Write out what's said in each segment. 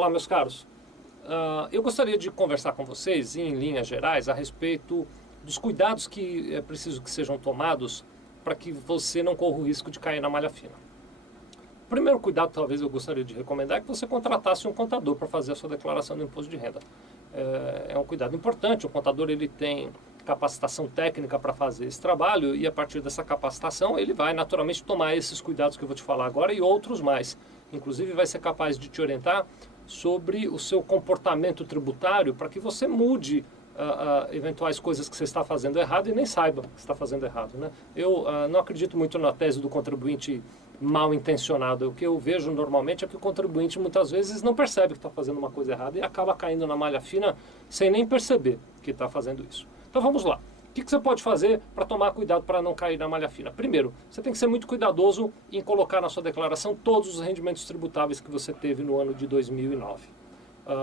Olá, meus caros. Eu gostaria de conversar com vocês, em linhas gerais, a respeito dos cuidados que é preciso que sejam tomados para que você não corra o risco de cair na malha fina. O primeiro cuidado, talvez eu gostaria de recomendar, é que você contratasse um contador para fazer a sua declaração do imposto de renda. É um cuidado importante. O contador ele tem capacitação técnica para fazer esse trabalho e, a partir dessa capacitação, ele vai naturalmente tomar esses cuidados que eu vou te falar agora e outros mais. Inclusive vai ser capaz de te orientar sobre o seu comportamento tributário para que você mude eventuais coisas que você está fazendo errado e nem saiba que está fazendo errado, né? Eu não acredito muito na tese do contribuinte mal intencionado. O que eu vejo normalmente é que o contribuinte muitas vezes não percebe que está fazendo uma coisa errada e acaba caindo na malha fina sem nem perceber que está fazendo isso. Então vamos lá. O que você pode fazer para tomar cuidado para não cair na malha fina? Primeiro, você tem que ser muito cuidadoso em colocar na sua declaração todos os rendimentos tributáveis que você teve no ano de 2009.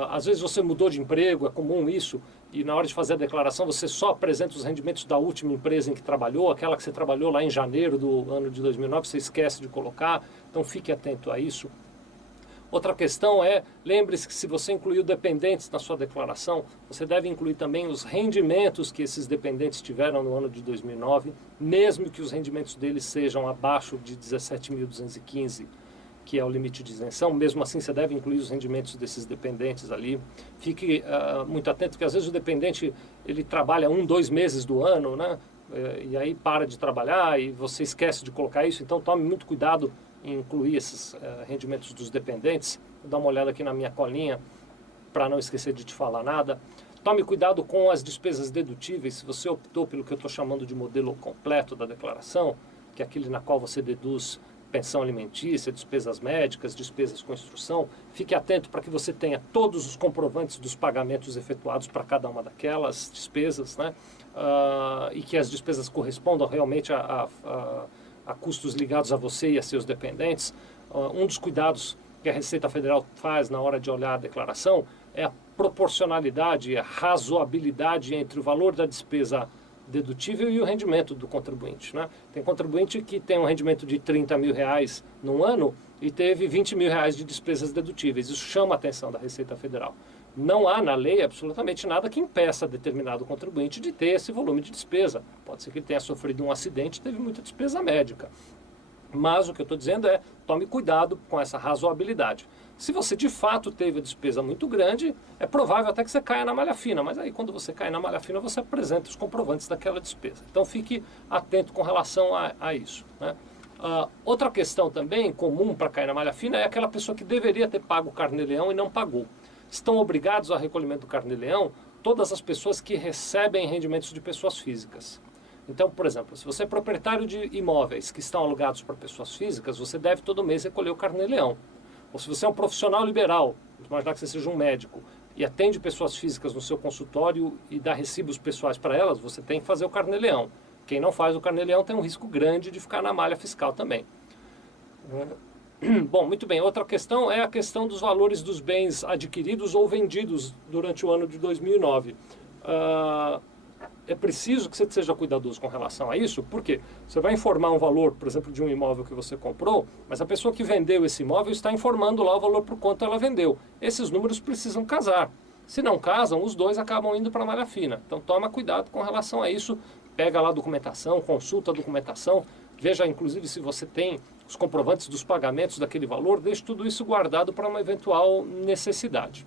Às vezes você mudou de emprego, é comum isso, e na hora de fazer a declaração você só apresenta os rendimentos da última empresa em que trabalhou, aquela que você trabalhou lá em janeiro do ano de 2009, você esquece de colocar, então fique atento a isso. Outra questão é, lembre-se que se você incluiu dependentes na sua declaração, você deve incluir também os rendimentos que esses dependentes tiveram no ano de 2009, mesmo que os rendimentos deles sejam abaixo de 17.215, que é o limite de isenção. Mesmo assim você deve incluir os rendimentos desses dependentes ali. Fique muito atento, porque às vezes o dependente ele trabalha 2 meses do ano, né? E aí para de trabalhar e você esquece de colocar isso, então tome muito cuidado em incluir esses rendimentos dos dependentes. Vou dar uma olhada aqui na minha colinha para não esquecer de te falar nada. Tome cuidado com as despesas dedutíveis. Se você optou pelo que eu estou chamando de modelo completo da declaração, que é aquele na qual você deduz pensão alimentícia, despesas médicas, despesas com instrução, fique atento para que você tenha todos os comprovantes dos pagamentos efetuados para cada uma daquelas despesas, né? E que as despesas correspondam realmente a custos ligados a você e a seus dependentes. Um dos cuidados que a Receita Federal faz na hora de olhar a declaração é a proporcionalidade, a razoabilidade entre o valor da despesa dedutível e o rendimento do contribuinte, né? Tem contribuinte que tem um rendimento de 30 mil reais num ano e teve 20 mil reais de despesas dedutíveis. Isso chama a atenção da Receita Federal. Não há na lei absolutamente nada que impeça determinado contribuinte de ter esse volume de despesa. Pode ser que ele tenha sofrido um acidente e teve muita despesa médica. Mas o que eu estou dizendo é, tome cuidado com essa razoabilidade. Se você de fato teve a despesa muito grande, é provável até que você caia na malha fina, mas aí quando você cai na malha fina você apresenta os comprovantes daquela despesa. Então fique atento com relação a isso, né? Outra questão também comum para cair na malha fina é aquela pessoa que deveria ter pago o Carnê-Leão e não pagou. Estão obrigados ao recolhimento do Carnê-Leão todas as pessoas que recebem rendimentos de pessoas físicas. Então, por exemplo, se você é proprietário de imóveis que estão alugados para pessoas físicas, você deve todo mês recolher o Carnê-Leão. Ou se você é um profissional liberal, vamos imaginar que você seja um médico, e atende pessoas físicas no seu consultório e dá recibos pessoais para elas, você tem que fazer o Carnê-Leão. Quem não faz o Carnê-Leão tem um risco grande de ficar na malha fiscal também. Bom, muito bem. Outra questão é a questão dos valores dos bens adquiridos ou vendidos durante o ano de 2009. É preciso que você seja cuidadoso com relação a isso, porque você vai informar um valor, por exemplo, de um imóvel que você comprou, mas a pessoa que vendeu esse imóvel está informando lá o valor por quanto ela vendeu. Esses números precisam casar. Se não casam, os dois acabam indo para a malha fina. Então toma cuidado com relação a isso. Pega lá a documentação, consulta a documentação, veja inclusive se você tem os comprovantes dos pagamentos daquele valor, deixe tudo isso guardado para uma eventual necessidade.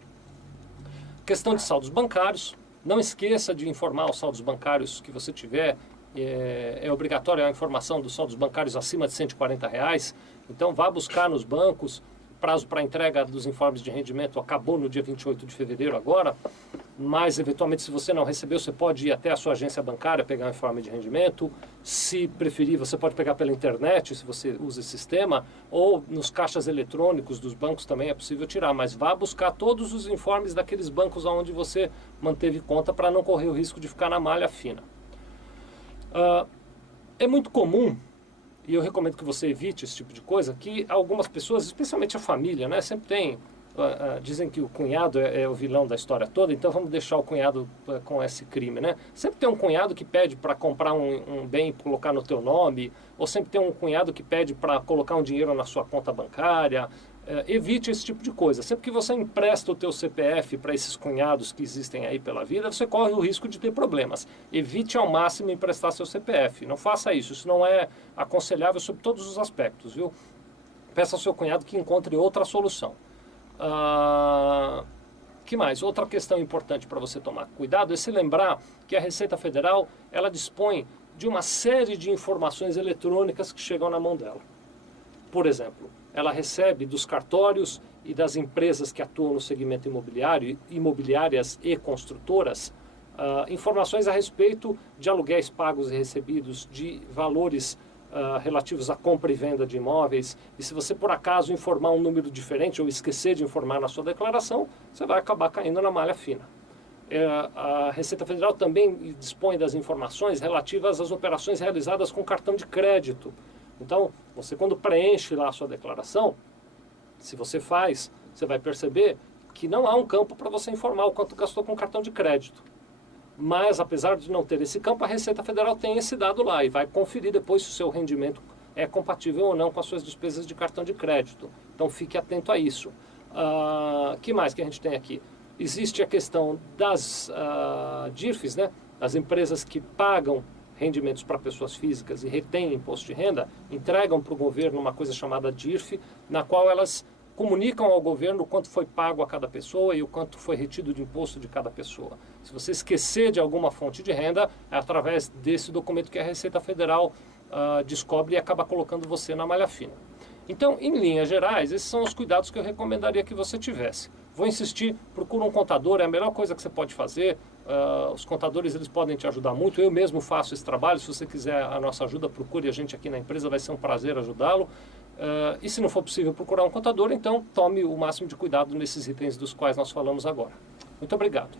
Questão de saldos bancários. Não esqueça de informar os saldos bancários que você tiver. É obrigatória a informação dos saldos bancários acima de R$140. Então vá buscar nos bancos. O prazo para entrega dos informes de rendimento acabou no dia 28 de fevereiro agora. Mas, eventualmente, se você não recebeu, você pode ir até a sua agência bancária pegar um informe de rendimento. Se preferir, você pode pegar pela internet, se você usa esse sistema, ou nos caixas eletrônicos dos bancos também é possível tirar. Mas vá buscar todos os informes daqueles bancos onde você manteve conta para não correr o risco de ficar na malha fina. É muito comum, e eu recomendo que você evite esse tipo de coisa, que algumas pessoas, especialmente a família, né, sempre tem... dizem que o cunhado é o vilão da história toda, então vamos deixar o cunhado com esse crime, né? Sempre tem um cunhado que pede para comprar um bem e colocar no teu nome, ou sempre tem um cunhado que pede para colocar um dinheiro na sua conta bancária, evite esse tipo de coisa. Sempre que você empresta o teu CPF para esses cunhados que existem aí pela vida, você corre o risco de ter problemas. Evite ao máximo emprestar seu CPF. Não faça isso. Isso não é aconselhável sob todos os aspectos, viu? Peça ao seu cunhado que encontre outra solução. Que mais? Outra questão importante para você tomar cuidado é se lembrar que a Receita Federal ela dispõe de uma série de informações eletrônicas que chegam na mão dela. Por exemplo, ela recebe dos cartórios e das empresas que atuam no segmento imobiliário, imobiliárias e construtoras, informações a respeito de aluguéis pagos e recebidos, de valores relativos à compra e venda de imóveis. E se você por acaso informar um número diferente ou esquecer de informar na sua declaração, você vai acabar caindo na malha fina. A Receita Federal também dispõe das informações relativas às operações realizadas com cartão de crédito. Então, você quando preenche lá a sua declaração, se você faz, você vai perceber que não há um campo para você informar o quanto gastou com cartão de crédito. Mas, apesar de não ter esse campo, a Receita Federal tem esse dado lá e vai conferir depois se o seu rendimento é compatível ou não com as suas despesas de cartão de crédito. Então, fique atento a isso. Que mais que a gente tem aqui? Existe a questão das DIRFs, né? As empresas que pagam rendimentos para pessoas físicas e retêm imposto de renda, entregam para o governo uma coisa chamada DIRF, na qual elas comunicam ao governo o quanto foi pago a cada pessoa e o quanto foi retido de imposto de cada pessoa. Se você esquecer de alguma fonte de renda, é através desse documento que a Receita Federal descobre e acaba colocando você na malha fina. Então, em linhas gerais, esses são os cuidados que eu recomendaria que você tivesse. Vou insistir, procura um contador, é a melhor coisa que você pode fazer. Os contadores eles podem te ajudar muito. Eu mesmo faço esse trabalho. Se você quiser a nossa ajuda, procure a gente aqui na empresa, vai ser um prazer ajudá-lo. E se não for possível procurar um contador, então tome o máximo de cuidado nesses itens dos quais nós falamos agora. Muito obrigado.